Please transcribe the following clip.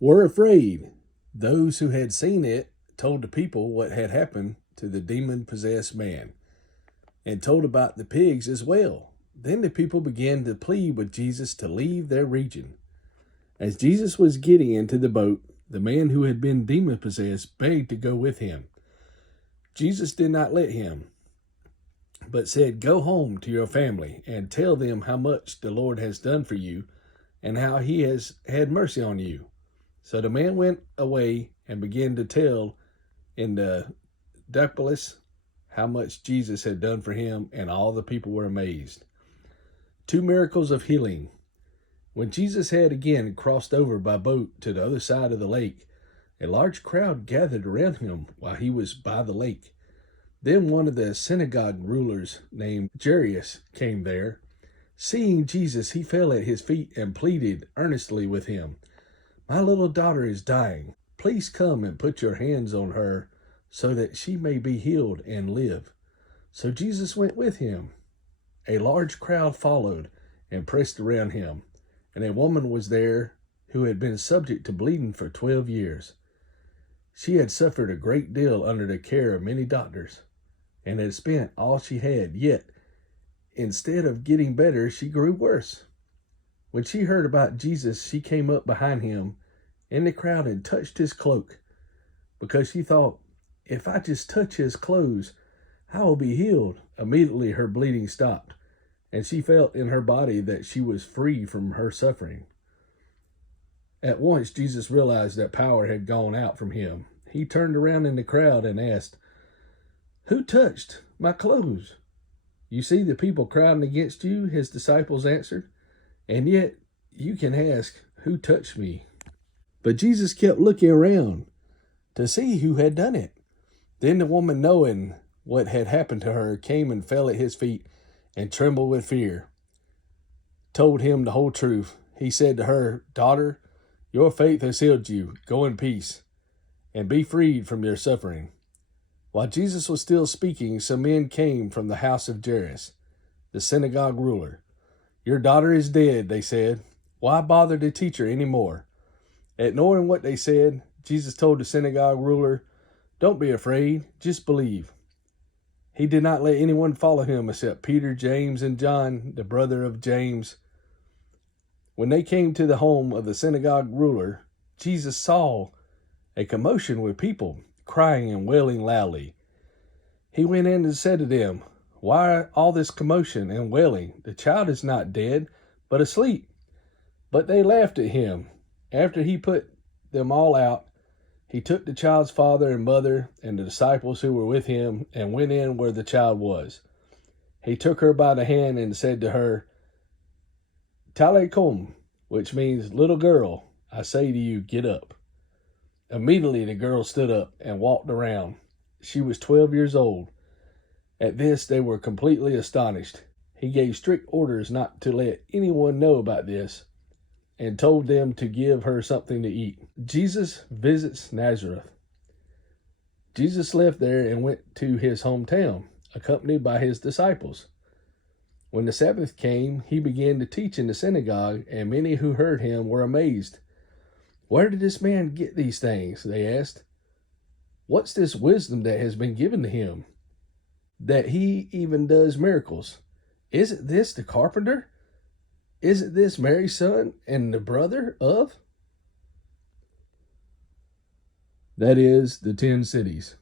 were afraid. Those who had seen it told the people what had happened to the demon-possessed man, and told about the pigs as well. Then the people began to plead with Jesus to leave their region. As Jesus was getting into the boat, the man who had been demon-possessed begged to go with him. Jesus did not let him, but said, "Go home to your family and tell them how much the Lord has done for you and how he has had mercy on you." So the man went away and began to tell in the Decapolis how much Jesus had done for him, and all the people were amazed. 2 miracles of healing. When Jesus had again crossed over by boat to the other side of the lake, a large crowd gathered around him while he was by the lake. Then one of the synagogue rulers named Jairus came there. Seeing Jesus, he fell at his feet and pleaded earnestly with him, "My little daughter is dying. Please come and put your hands on her so that she may be healed and live." So Jesus went with him. A large crowd followed and pressed around him, and a woman was there who had been subject to bleeding for 12 years. She had suffered a great deal under the care of many doctors, and had spent all she had, yet instead of getting better, she grew worse. When she heard about Jesus, she came up behind him in the crowd and touched his cloak, because she thought, "If I just touch his clothes, I will be healed." Immediately her bleeding stopped, and she felt in her body that she was free from her suffering. At once Jesus realized that power had gone out from him. He turned around in the crowd and asked, "Who touched my clothes?" "You see the people crowding against you," his disciples answered, "and yet you can ask, 'Who touched me?'" But Jesus kept looking around to see who had done it. Then the woman, knowing what had happened to her, came and fell at his feet and trembled with fear, told him the whole truth. He said to her, "Daughter, your faith has healed you. Go in peace and be freed from your suffering." While Jesus was still speaking, some men came from the house of Jairus, the synagogue ruler. "Your daughter is dead," they said. "Why bother the teacher any more?" Ignoring what they said, Jesus told the synagogue ruler, "Don't be afraid, just believe." He did not let anyone follow him except Peter, James, and John, the brother of James. When they came to the home of the synagogue ruler, Jesus saw a commotion with people crying and wailing loudly. He went in and said to them, "Why all this commotion and wailing? The child is not dead, but asleep." But they laughed at him. After he put them all out, he took the child's father and mother and the disciples who were with him and went in where the child was. He took her by the hand and said to her, "Tale cum," which means, "Little girl, I say to you, get up." Immediately the girl stood up and walked around. She was 12 years old. At this they were completely astonished. He gave strict orders not to let anyone know about this, and told them to give her something to eat. Jesus visits Nazareth. Jesus left there and went to his hometown, accompanied by his disciples. When the Sabbath came, he began to teach in the synagogue, and many who heard him were amazed. "Where did this man get these things?" they asked. "What's this wisdom that has been given to him, that he even does miracles? Isn't this the carpenter? Isn't this Mary's son and the brother of?" That is the 10 cities.